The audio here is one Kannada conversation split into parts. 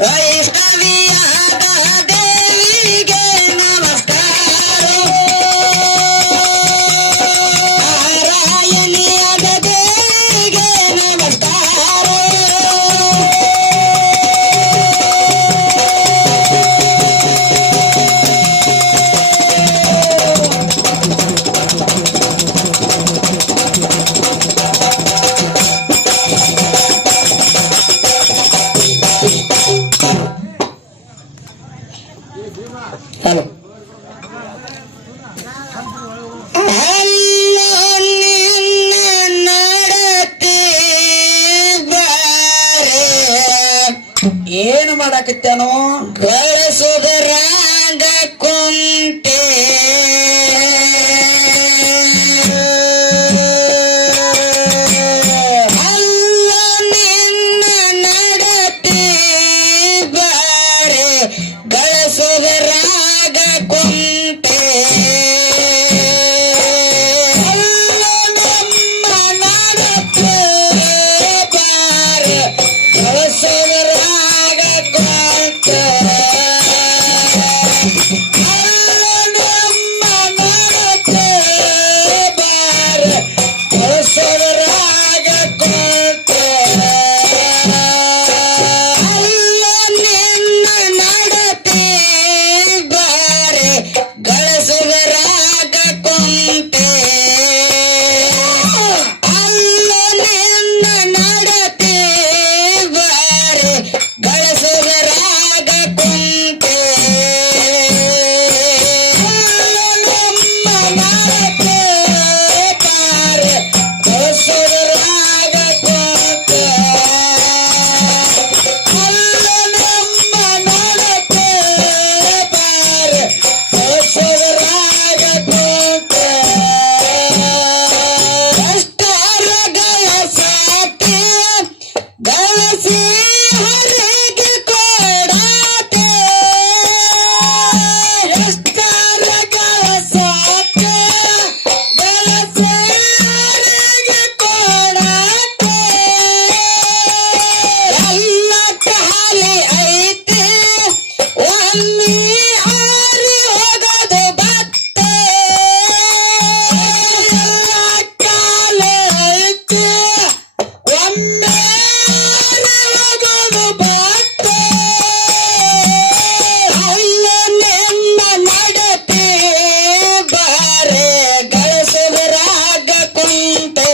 ವೈಷ್ಣವಿಯಾದ ದೇವಿಗೆ ನಮಸ್ಕಾರ ನಾರಾಯಣಿಯಾದ ದೇವಿಗೆ ನಮಸ್ಕಾರ ಹಲೋ ಏನು ಮಾಡಾಕತ್ತೇನೋ ಗಳಿಸುದರಾಗ ಕುಂಟೆ ಅಲ್ಲ ನಿನ್ನ ನಡತೆ ಬಾರೆ ಗಳಿಸುದರಾಗ ಕುಂಟೆ ಅಲ್ಲ ನಮ್ಮ ನಡತೆ ಬಾರೆ ಗಳಿಸುದರಾಗ ಕುಂಟೆ ಅಲ್ಲ ನಮ್ಮ ನಡತೆ ಬಾರೆ ಗಳಿಸುದರಾಗ ಕುಂಟೆ ಅಲ್ಲ ನಿನ್ನ ನಡತೆ ಬಾರೆ ಗಳಿಸುವರಾಗ ಕುಂಟೆ ಅಲ್ಲ ನಿನ್ನ ನಡತೆ ಬಾರೆ ಗಳಿಸುವರಾಗ ಕುಂಟೆ ಅಲ್ಲ ನಮ್ಮ ನಡತೆ ಬಾರೆ ಗಳಿಸುವರಾಗ ಕುಂಟೆ ಅಲ್ಲ ನಮ್ಮ ನಡತೆ ಬಾರೆ ಗಳಿಸುವರಾಗ ಕುಂಟೆ ಅಷ್ಟರಗಳ ಸಾಟಿ ಗಳಿಸಿ ಹರಿಗೆ ಕೊಡಾತೆ ಎಷ್ಟರಗಳ ಸಾಟಿ ಗಳಿಸಿ ಹರಿಗೆ ಕೊಡಾತೆ ಎಲ್ಲ ಖಾಲಿ ಐತೆ ಒಮ್ಮೆ ಹಾರಿ ಹೋಗೋದು ಬತ್ತೆ ಎಲ್ಲ ಖಾಲಿ ಐತೆ ಒಮ್ಮೆ ಹಾರಿ ಹೋಗೋದು ಬತ್ತೆ ಅಲ್ಲ ನಿಮ್ಮ ನಡತೆ ಬಾರೆ ಗಳಿಸುವರಾಗ ಕುಂಟೆ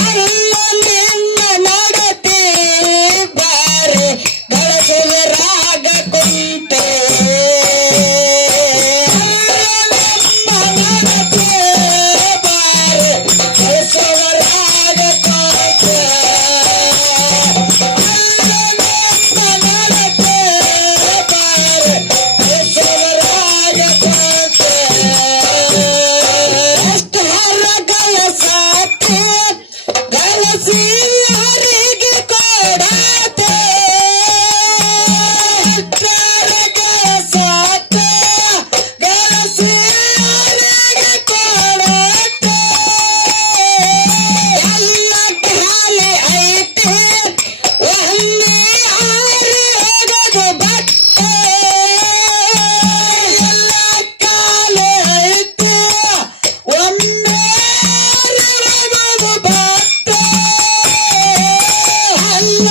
ಅಲ್ಲ ನಿನ್ನ ನಡತೆ ಬಾರೆ ಗಳಿಸುವರಾಗ ಕುಂಟೆ ಅಲ್ಲ ನಮ್ಮ ನಡತೆ ಬಾರೆ ಗಳಿಸುವರಾಗ ಕುಂಟೆ ಅಲ್ಲ ನಿಮ್ಮ ನಡತೆ ಬಾರೆ ಗಳಿಸುವರಾಗ ಕುಂಟೆ ಎಷ್ಟು ಹರಗಳ ಸಾಟಿ ಗಳಿಸಿ ಹರಿಗೆ ಕೊಡಾತೆ ಎಷ್ಟರಗಳ ಸಾಟಿ ಗಳಿಸಿ ಹರಿಗೆ ಕೊಡಾತೆ ಎಲ್ಲ ಖಾಲಿ ಐತೆ ಒಮ್ಮೆ ಹಾರಿ ಹೋಗೋದು ಬತ್ತೆ ಎಲ್ಲ ಖಾಲಿ ಐತೆ ಒಮ್ಮೆ ಹಾರಿ ಹೋಗೋದು ಬತ್ತೆ ಅಲ್ಲ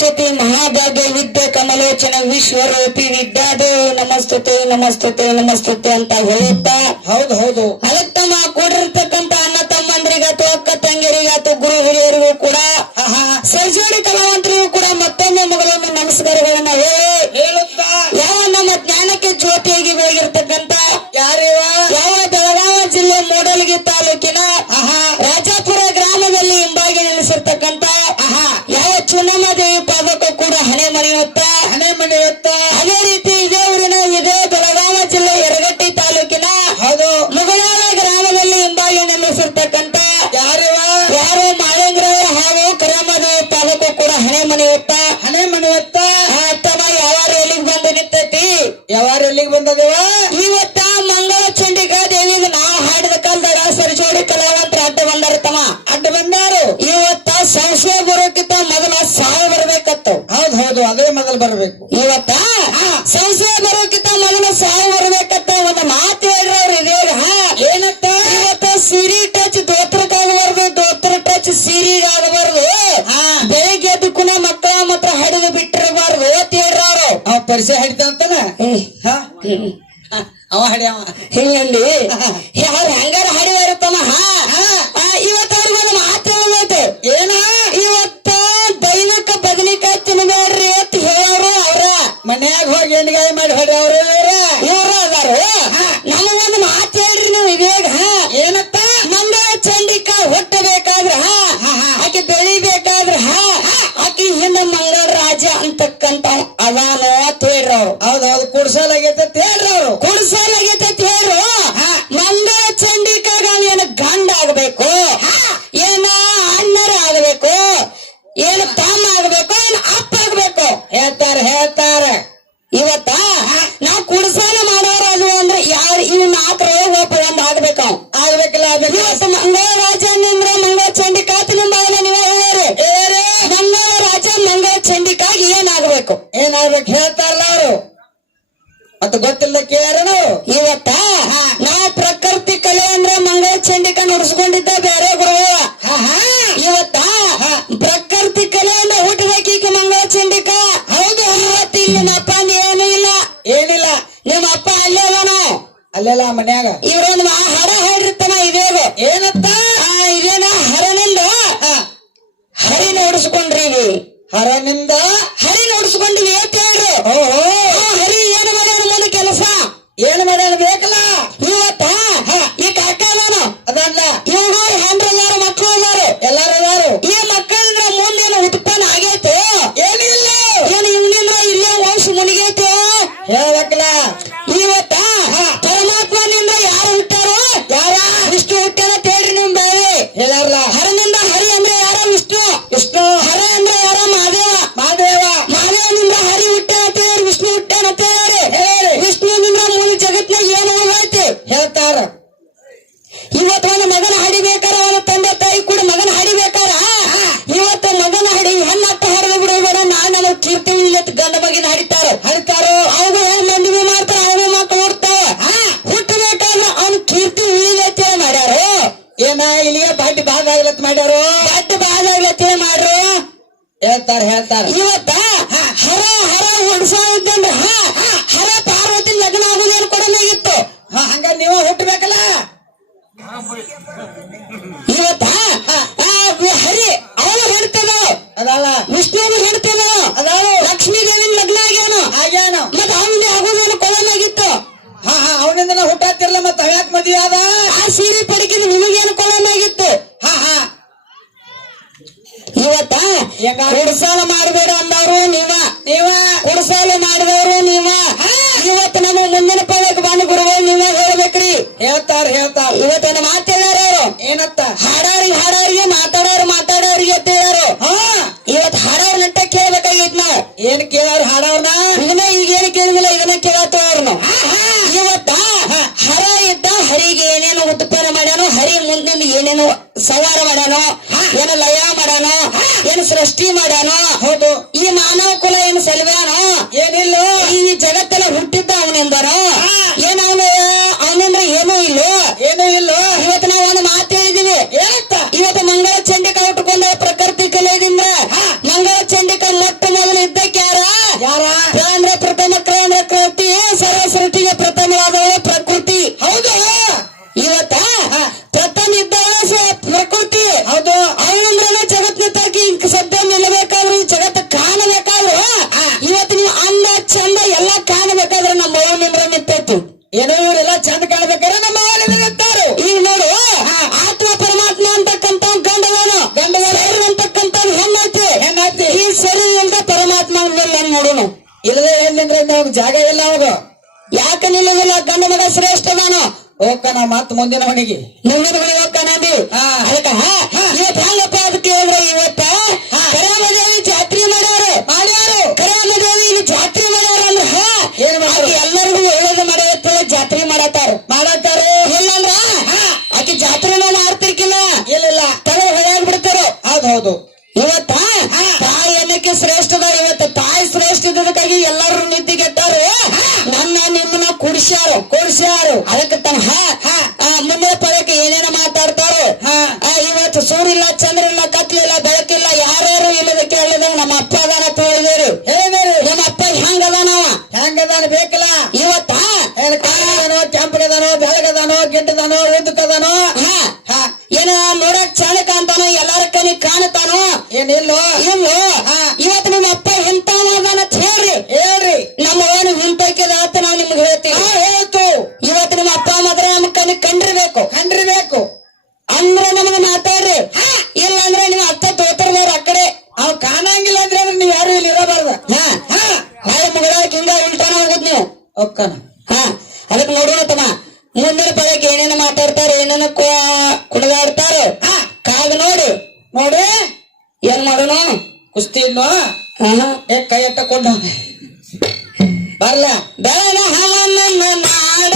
ಸರಸ್ವತಿ ಮಹಾಭಾಗ್ಯ ವಿದ್ಯೆ ಕಮಲೋಚನ ವಿಶ್ವರೂಪಿ ವಿದ್ಯಾದೇವಿ ನಮಸ್ತುತೆ ನಮಸ್ತುತೆ ನಮಸ್ತುತೆ ಅಂತ ಹೇಳುತ್ತಾ ಹೌದು ಹೌದು ಅದಕ್ಕೆ ತಮ್ಮ ಕೂಡಿರ್ತಕ್ಕಂತ ಅಣ್ಣ ತಮ್ಮಂದ್ರಿಗಾತು ಅಕ್ಕ ತಂಗಿರಿಗಾತು ಗುರು ಹಿರಿಯರಿಗೂ ಕೂಡ ಸರ್ಜೋಡಿ ಕಲಾವಂತರಿಗೂ ಕೂಡ ಮತ್ತೊಂದು ಮಗಳನ್ನು ನಮಸ್ಕಾರಗಳನ್ನ ಹೇಳುತ್ತಾ ಯಾವ ನಮ್ಮ ಜ್ಞಾನಕ್ಕೆ ಜ್ಯೋತಿಯಾಗಿ ಬೆಳಗಿರ್ತಕ್ಕಂತ ಯಾರಿವ ಯಾವ ಬೆಳಗಾವಿ ಜಿಲ್ಲೆ ಮೂಡಲಗಿ ತಾಲೂಕಿನ ರಾಜಾಪುರ ಗ್ರಾಮದಲ್ಲಿ ಹಿಂಬಾಗಿ ನೆಲೆಸಿರ್ತಕ್ಕಂತ ಯಾವ ಚುನ್ನಮ್ಮ ದೇವಿ ಪಾದಕ್ಕೂ ಕೂಡ ಹಣೆ ಮನೆಯುತ್ತ ಅದೇ ರೀತಿ ಇದೇ ಊರಿನ ಇದೇ ಬೆಳಗಾವಿ ಜಿಲ್ಲೆ ಯರಗಟ್ಟಿ ತಾಲೂಕಿನ ಹೌದು ಮುಗಳಾಳ ಗ್ರಾಮದಲ್ಲಿ ಹಿಂಬಾಗಿ ನೆಲೆಸಿರ್ತಕ್ಕಂತ ಯಾರು ಮಾಳಂಗ್ರವರ ಹಾಗೂ ಕರಮ್ಮ ದೇವಿ ಪಾದಕ್ಕೂ ಕೂಡ ಹಣೆ ಮನೆಯುತ್ತ ತಮ್ಮ ಯಾವಾರು ಎಲ್ಲಿಗೆ ಬಂದು ನಿಂತೈತಿ ಯಾವಾರ ಎಲ್ಲಿಗೆ ಬಂದದೇವ ಇವತ್ತ ಮಂಗಳ ಚಂಡಿಕಾ ದೇವಿಗೆ ನಾವು ಹಾಡಿದ ಕಾಲದಾಗ ಸರಿಜೋಡಿ ಕಲಾವಂತರ ಅಡ್ಡ ಬಂದಾರು ಇವತ್ತ ಸಂಶಯ ಬರೋಕ್ಕಿಂತ ಮೊದಲ ಸಾವು ಬರ್ಬೇಕತ್ತು ಹೌದು ಹೌದು ಅದೇ ಮೊದಲು ಬರ್ಬೇಕು ಇವತ್ತ ಸಂಶಯ ಬರೋಕ್ಕಿಂತ ಮೊದಲ ಸಾವು ಬರ್ಬೇಕತ್ತ ಒಂದು ಮಾತು ಹೇಳ್ರವ್ರು ಇದೀಗ ಏನತ್ತ ಇವತ್ತ ಸೀರಿ ಟಚ್ ದೋತ್ರಕ್ಕಾಗಬಾರ್ದು ದೋತ್ರ ಟಚ್ ಸೀರಿಗಾಗಬಾರ್ದು ಬೆಳಿಗ್ಗೆ ಎದ್ದಕ್ಕೂ ಮಕ್ಕಳ ಮಾತ್ರ ಹಡಿದು ಬಿಟ್ಟಿರಬಾರ್ದು ಅಂತ ಹೇಳ್ರವ್ರು ಅವ ಪರಿಚಯ ಹಿಡಿತಾಂತಾನ ಅವ ಹಡಿಯವ ಹಿಂಗಂದಿ ಯಾರು ಹೆಂಗಾರ ಹಡಿ ಬರುತ್ತಮ್ಮ ಇವತ್ತ ಅವ್ರಿಗೊಂದು ಮಾತು ಹೇಳಬೇಕು ಏನ ಇವತ್ತ ದೈವಕ್ಕ ಬದಲಿಕಾಯಿ ತಿನ್ನಬೇಡ್ರಿ ಅಂತ ಹೇಳೋರು ಅವ್ರ ಮನ್ಯಾಗ ಹೋಗಿ ಎಣ್ಗಾಯಿ ಮಾಡಿ ಹೊಡಿ ಅವ್ರು ಇವ್ರು ಅದಾರು ನಮಗೊಂದು ಮಾತು ಹೇಳ್ರಿ ನೀವು ಇದೇಗ ಏನತ್ತ ಮಂಗಳ ಚಂಡಿಕಾ ಹುಟ್ಟಬೇಕಾದ್ರ ಆಕೆ ಬೆಳಿಬೇಕಾದ್ರ ಆಕೆ ಹಿಂದ ಮಂಗಳ ರಾಜ ಅಂತಕ್ಕಂತ ಅದಾನ ಅಂತ ಹೇಳ್ರಿ ಅವ್ರು ಹೌದು ಹೌದು ಕುಡ್ಸಲಾಗೈತೆ ಅಂತ ಹೇಳ್ರಿ ಅವ್ರು ಕುಡ್ಸಲಾಗೈತೆ ಅಂತ ಹೇಳ್ರು ಮಂಗಳ ಚಂಡಿಕಾಗ ಏನ ಗಂಡ ಆಗ್ಬೇಕು ಏನ ಅಣ್ಣರ ಆಗ್ಬೇಕು ಏನು ತಮ್ಮ ಆಗ್ಬೇಕು ಏನ ಅಪ್ಪ ಆಗ್ಬೇಕು ಹೇಳ್ತಾರ ಇವತ್ತ ನಾವು ಕುಡ್ಸಾಲ ಮಾಡೋರು ಅದು ಅಂದ್ರೆ ಯಾರು ಇವ್ ನಾಲ್ಕರ ಒಬ್ಬ ಒಂದ್ ಆಗ್ಬೇಕು ಆಗ್ಬೇಕಲ್ಲ ಇವತ್ತು ಮಂಗಳ ರಾಜ ನಿಂದ್ರ ಮಂಗಳ ಚಂಡಿಕಾತ ನಿಂಬಾಗಲ ನೀವೇ ಹೇಳಿ ಮಂಗಳ ರಾಜ ಮಂಗಳ ಚಂಡಿಕಾಗಿ ಏನಾಗ್ಬೇಕು ಏನಾಗ್ಬೇಕು ಹೇಳ್ತಾರಲ್ಲ ಅವರು ಮತ್ತೆ ಗೊತ್ತಿಲ್ಲ ಕೇಳಾರ ಇವತ್ತ ನಾವು ಪ್ರಕೃತಿ ಕಲೆ ಅಂದ್ರೆ ಮಂಗಳ ಚಂಡಿಕಾ ನುಡಿಸ್ಕೊಂಡಿದ್ದ ಬೇರೆ ಗುರು ಇವತ್ತ ಪ್ರಕೃತಿ ಕಲೆಯಿಂದ ಹುಟ್ಟಬೇಕೀಗ ಮಂಗಳ ಚಂಡಿಕಾ ಹೌದು ಇವತ್ತು ಇಲ್ಲಿ ನಿಮ್ಮ ಅಪ್ಪ ಏನಿಲ್ಲ ನಿಮ್ಮ ಅಪ್ಪ ಅಲ್ಲೇ ಅದಾನ ಅಲ್ಲೆಲ್ಲ ಮನ್ಯಾಗ ಇವ್ರೊಂದು ಹರ ಹೇಳಿರ್ತಾನ ಇದೇಗ ಏನತ್ತ ಇದೇನ ಹರನಿಂದ ಹರಿ ನೋಡಿಸ್ಕೊಂಡ್ರಿ ಹರನಿಂದ ಹರಿ ನೋಡಿಸ್ಕೊಂಡಿವಿ ಅಂತ ಹೇಳ್ರಿ ಹರಿ ಏನು ಮಾಡ್ಯಾನ ಮುಂದೆ ಕೆಲಸ ಏನ್ ಮಾಡ್ಯಾನ ಬೇಕಲ್ಲ ಇವತ್ತ ಈ ಕಾಕ ಅದಲ್ಲ ಇವ್ರು ಹೆಂಡ್ರದಾರು ಮಕ್ಕಳು ಅದಾರು ಎಲ್ಲಾರು ಅದಾರು ಈ ಮಕ್ಕಳಿಂದ ಮುಂದೇನು ಉತ್ಪನ್ನ ಆಗೈತೆ ಏನಿಲ್ಲ ಏನು ಇವನಿಂದ ಇಲ್ಲೇ ವಂಶ ಮುನಿಗೈತೆ ಹೇಳ್ಬೇಕಲ್ಲ ಇವತ್ತ ಪರಮಾತ್ಮನಿಂದ ಯಾರು ಹುಟ್ಟಾರೋ ಯಾರ ವಿಷ್ಣು ಹುಟ್ಟಾರ ತೇಳ್ರಿ ನಿಮ್ ಬೇರೆ ಹೇಳಾರಲ್ಲ ಹರನಿಂದ ಹರಿ ಅಂದ್ರೆ ಯಾರ ವಿಷ್ಣು ಹರ ಅಂದ್ರೆ ಯಾರ ಮಹಾದೇವನಿಂದ ಹರಿ ಹುಟ್ಟಾನ ತೇಳಿ ವಿಷ್ಣು ಹುಟ್ಟಾನ ತೇಳಿ ವಿಷ್ಣುವಿನಿಂದ ಮೂಲ ಜಗತ್ನಾಗ ಏನು ಐತಿ ಹೇಳ್ತಾರ ಇವತ್ತು ಒಂದು ಮಗನ ಹಡಿಬೇಕಾರ ಅವನ ತಂದೆ ತಾಯಿ ಕೂಡ ಮಗನ ಹಡಿಬೇಕಾರ ಇವತ್ತು ಮಗನ ಹಡಿ ಹೆಣ್ಣಪ್ಪ ಹರಿದು ಬಿಡಬೇಡ ನಾನು ಕೀರ್ತಿ ಉಳಿಯತ್ ಗಂಡ ಮಗಿನ ಹಡಿತಾರೋ ಅವು ಹೆಂಗ್ ಮಂದಿಗೆ ಮಾಡ್ತಾರ ಅವನು ಮಕ್ಕಳು ಹುಡ್ತಾವ ಹುಟ್ಟಬೇಕಾದ್ರೆ ಅವ್ನ ಕೀರ್ತಿ ಉಳಿಯತ್ತೆ ಮಾಡ್ಯಾರು ಏನ ಇಲ್ಲಿಗೆ ಬಾಟಿ ಭಾಗ ಆಗ್ಲತ್ ಮಾಡ್ಯಾರು ದೊಡ್ಡ ಬಾದಾಗ್ಲತ್ತೆ ಮಾಡ್ರು ಹೇಳ್ತಾರ ಇವತ್ತ ಹರ ಹೊಡ್ಸೋ ಇದ್ದಂದ್ರೆ ಹರ ಪಾರ್ವತಿ ಲಗ್ನ ಆಗೋದೇನು ಕೊಡಲಾಗಿತ್ತು ಹಂಗ ನೀವ ಹುಟ್ಟಬೇಕಲ್ಲ ಇವತ್ತ ಹರಿ ಅವನು ಹೇಳ್ತೇವ ಅದಲ್ಲ ವಿಷ್ಣುವಿನ ಹೇಳ್ತೇವ ಅದಾಳು ಲಕ್ಷ್ಮೀ ದೇವಿನ ಲಗ್ನ ಆಗ್ಯಾನ ಮತ್ತೆ ಅವನಿಗೆ ಆಗೋದೇನು ಕೊಡಲಾಗಿತ್ತು ಅವನಿಂದ ಹುಟ್ಟಾತಿರ್ಲ ಮತ್ತ ಹವ್ಯಾಕ್ ಮದ್ವಿ ಆದ ಆ ಸೀರೆ ಪಡಿಕಿದ ನಿಮಗೇನು ಕೊಡಲಾಗಿತ್ತು ಇವತ್ತ ಕುಡ್ಸಾಲ ಮಾಡಬೇಡ ಅಂದವ್ರು ನೀವ ಕುಡ್ಸಾಲ ಮಾಡಿದವರು ನೀವ ಇವತ್ತು ನಮ್ಮ ಮುಂದಿನ ಪದಕ್ಕೆ ಬಂದು ಗುರುಗಳು ನೀವ ಹೇಳ್ಬೇಕ್ರಿ ಹೇಳ್ತಾರ ಇವತ್ತಿನ ಮಾತು ಹೇಳ್ಯಾರ ಅವರು ಏನತ್ತ ಹಾಡೋರಿಗೆ ಮಾತಾಡೋರಿಗೆ ಅಂತ ಹೇಳ್ಯಾರು ಇವತ್ತು ಹಾಡೋರ್ ನಟ್ಟ ಕೇಳ್ಬೇಕಾಗಿತ್ ನಾವು ಏನ್ ಕೇಳಾರ ಹಾಡವ್ರನ್ನ ಇದನ್ನ ಈಗೇನು ಕೇಳಿದಿಲ್ಲ ಇದನ್ನ ಕೇಳತ್ತವ ಅವ್ರನ್ನ ಇವತ್ತ ಹರ ಇದ್ದ ಹರಿಗೆ ಏನೇನು ಉತ್ಪನ್ನ ಮಾಡ್ಯಾನೋ ಹರಿ ಮುಂದಿನ ಏನೇನು ಸವಾರ ಮಾಡ್ಯಾನೋ ಏನು ಲಯ ಮಾಡ್ಯಾನೋ ಏನು ಸೃಷ್ಟಿ ಮಾಡ್ಯಾನೋ ಹೌದು ಈ ಮಾನವ ಕುಲ ಏನು ಸೆಲ್ವ್ಯಾನೋ ಏನಿಲ್ಲ ಈ ಜಗತ್ತೆಲ್ಲ ಹುಟ್ಟಿದ್ದ ಅವನಿಂದನೋ ಏನ್ ಅವನಿಂದ ಏನೂ ಇಲ್ಲ ಇವತ್ತು ನಾವು ಒಂದು ಮಾತು ಹೇಳಿದೀವಿ ಇವತ್ತು ಮಂಗಳ ಚಂಡಿಕಾ ಉಟ್ಕೊಂಡ ಪ್ರಕೃತಿ ಕಲೆಯಿಂದ ಮಂಗಳ ಚಂಡಿಕಾ ಮೊಟ್ಟ ನಿಲ್ಲೋಗ್ ಜಾಗ ಇಲ್ಲ ಅವಾಗ. ಯಾಕೆ ನಿಲ್ಲುವುದಿಲ್ಲ? ಗಂಡ ಮಗ ಶ್ರೇಷ್ಠ ನಾನು ಹೋಗ್ಕನ ಮತ್ ಮುಂದಿನ ಮನೆಗೆ ಮುಂದಿನ ಮನೆ ಹೋಗ್ತಾನಂದಿ. ಹಾ. ಅದಕ್ಕ ಇವತ್ತು ಹೆಂಗಪ್ಪ ಅಂತ ಕೇಳಿದ್ರೆ ಇವತ್ತ ಕರಾಮದೇವಿ ಜಾತ್ರೆ ಮಾಡ್ಯಾರು. ಕರಾಮದೇವಿ ಇಲ್ಲಿ ಜಾತ್ರೆ ಮಾಡ್ಯಾರ ಅಂದ್ರ ಏನ್ ಮಾಡ್ಯಾರ? ಎಲ್ಲರಿಗೂ ಒಳ್ಳೇದು ಮಾಡ್ಯಾರ ಜಾತ್ರೆ ಮಾಡತ್ತಾರ. ಇಲ್ಲಂದ್ರ ಆಕೆ ಜಾತ್ರೆ ನಾನು ಆಡ್ತಿರ್ಕಿಲ್ಲ. ಇಲ್ಲ ತಲೆ ಹೊಡೆಯಾಗಿ ಬಿಡ್ತಾರೋ. ಹೌದು ಇವತ್ತ ತಾಯಿ ಅನ್ನಕ್ಕೆ ಶ್ರೇಷ್ಠದ. ಇವತ್ತ ತಾಯಿ ಶ್ರೇಷ್ಠ ಇದ್ದದಕ್ಕಾಗಿ ಎಲ್ಲರೂ ನಿದ್ದಿಗೆಟ್ಟಾರು. ನಿಮ್ಮನ್ನ ಕುಡಿಸ್ಯಾರು. ಅದಕ್ಕೆ ತನ್ನ ಮುಂದೆ ಪದಕ್ಕೆ ಏನೇನ ಮಾತಾಡ್ತಾರೋ. ಇವತ್ತು ಸೂರ್ಯ ಇಲ್ಲ, ಚಂದ್ರ ಇಲ್ಲ, ಕತ್ಲಿಲ್ಲ, ಬೆಳಕಿಲ್ಲ, ಯಾರ್ಯಾರು ಇಲ್ಲದ ಕೇಳಿದ ನಮ್ಮ ಅಪ್ಪ ಅದಾನ ಅಂತ ಹೇಳಿದೇರು. ನಮ್ಮ ಅಪ್ಪ ಹೆಂಗದಾನ ಬೇಕಿಲ್ಲ. ಇವತ್ತ ಕಾಲದಾನೋ, ಕೆಂಪಗದಾನೋ, ಬೆಳಗದಾನೋ, ಗಿಡ್ಡದಾನೋ, ಉದ್ದಕದಾನೋ, ಏನ ನೋಡಕ್ ಚಂದ ಕಾಣ್ತಾನೋ, ಎಲ್ಲಾರ ಕನಿ ಕಾಣ್ತಾನೋ ಏನಿಲ್ಲೋ. ಇವತ್ತು ನಿಮ್ಮ ಅಪ್ಪ ಎಂತಾನ ಅಂತ ಹೇಳ್ರಿ. ನಮ್ಮ ಅವನು ಹಿಂತಕ್ಕಿದ ಅಂತ ನಾವು ನಿಮ್ಗೆ ಹೇಳ್ತೀವಿ. ಹೇಳ್ತು ಇವತ್ತು ನಿಮ್ಮ ಅಪ್ಪ ಮಾತ್ರ ನಮ್ಮ ಕನಿ ಕಂಡಿರ್ಬೇಕು ಅಂದ್ರೆ ನಮಗೆ ಮಾತಾಡ್ರಿ. ಇಲ್ಲ ಅಂದ್ರೆ ನಿಮ್ಮ ಅತ್ತ ತೋತರದವ್ರು ಆ ಕಡೆ ಅವ್ ಕಾಣಂಗಿಲ್ಲ ಅಂದ್ರೆ ನೀವ್ ಯಾರು ಇಲ್ಲಿ ಇರಬಾರ್ದ. ಹಾಳೆ ಮುಗಿದಕ್ಕೆ ಹಿಂಗ ಉಲ್ಟಾನ ಹೋಗುದ್ ನೀವು. ಒಕ್ಕನ ಅದಕ್ಕೆ ನೋಡೋಣ ತಮ್ಮ ಮುಂದಿನ ಪದಕ್ಕೆ ಏನೇನು ಮಾತಾಡ್ತಾರೆ, ಏನೇನು ಕುಡಿದಾಡ್ತಾರೋ ಕಾದು ನೋಡಿ ಏನ್ ಮಾಡೋಣ. ಕುಸ್ತಿ ಇಲ್ವಾ? ಕೈ ಎಟ್ಟಕೊಂಡ ಬರ್ಲ ಬೇಡ ನನ್ನ ನಾಡ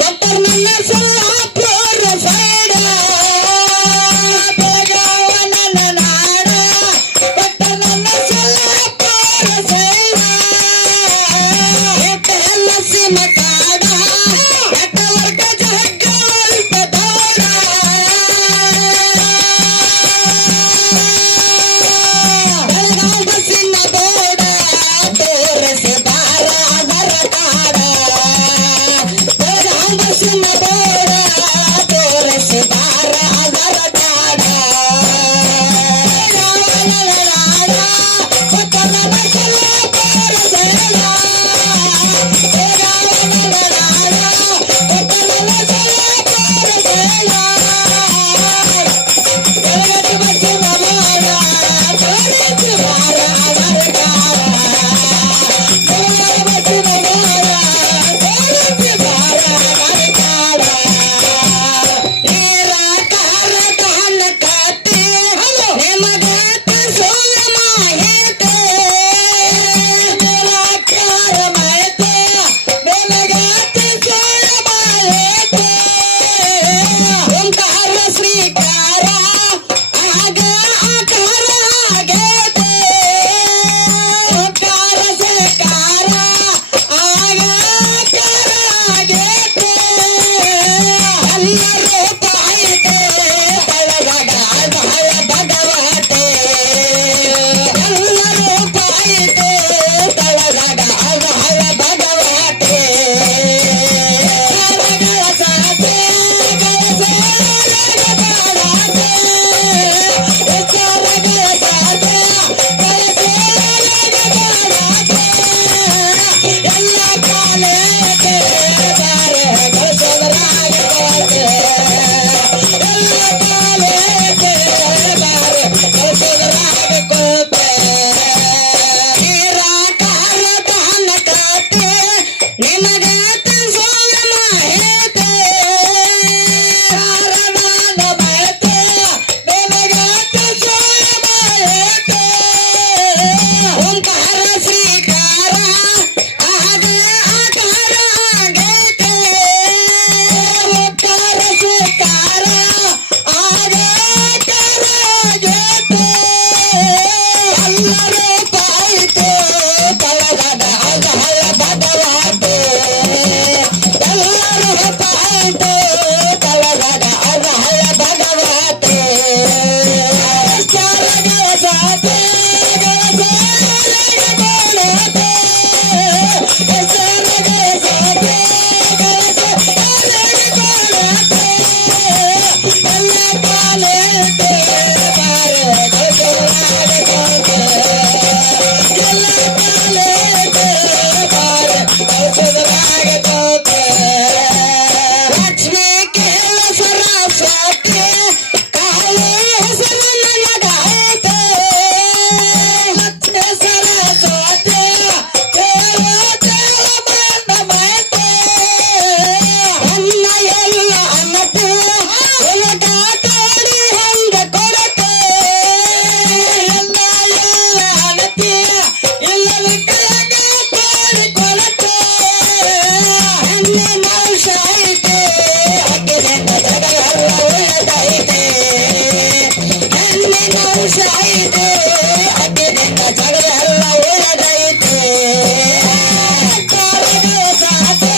ಕೊಟ್ಟರ್ ನನ್ನ ಸೊಲ್ಲಾಪುರ ಸೈಡ. ಬೆಳಗಾವ ನನ್ನ ನಾಡ ಕೊಟ್ಟರ್ ನನ್ನ ಸೊಲ್ಲಾಪುರ ಸೈಡ. ಎಲ್ಲ ಸಿಮ ಕಾಡ ಎಟ್ಟವರ್ಗ ಜಗ್ಗ ಅಲ್ಪ ದೌಡ. ಬೆಳಗಾವ ಸಿನ್ನ ಬೋಡ ತೋರಿಸಿ ಬಾರ ಅದರ ಕಾಡ. ಬೆಳಗಾವ ಸಿನ್ನ ಬೋಡ ತೋರಿಸಿ ಬಾರ ಅದರ ಕಾಡ. ನಾಡ ಕೊಟ್ಟರ ಸೊಲ್ಲಾಪುರ ಸೈಡ. ಅಂಶ ಐತೆ ಅಕ್ಕಿನಿಂದ ಜಗವೆಲ್ಲ ಉಳದೈತೆ ಸಾತೆ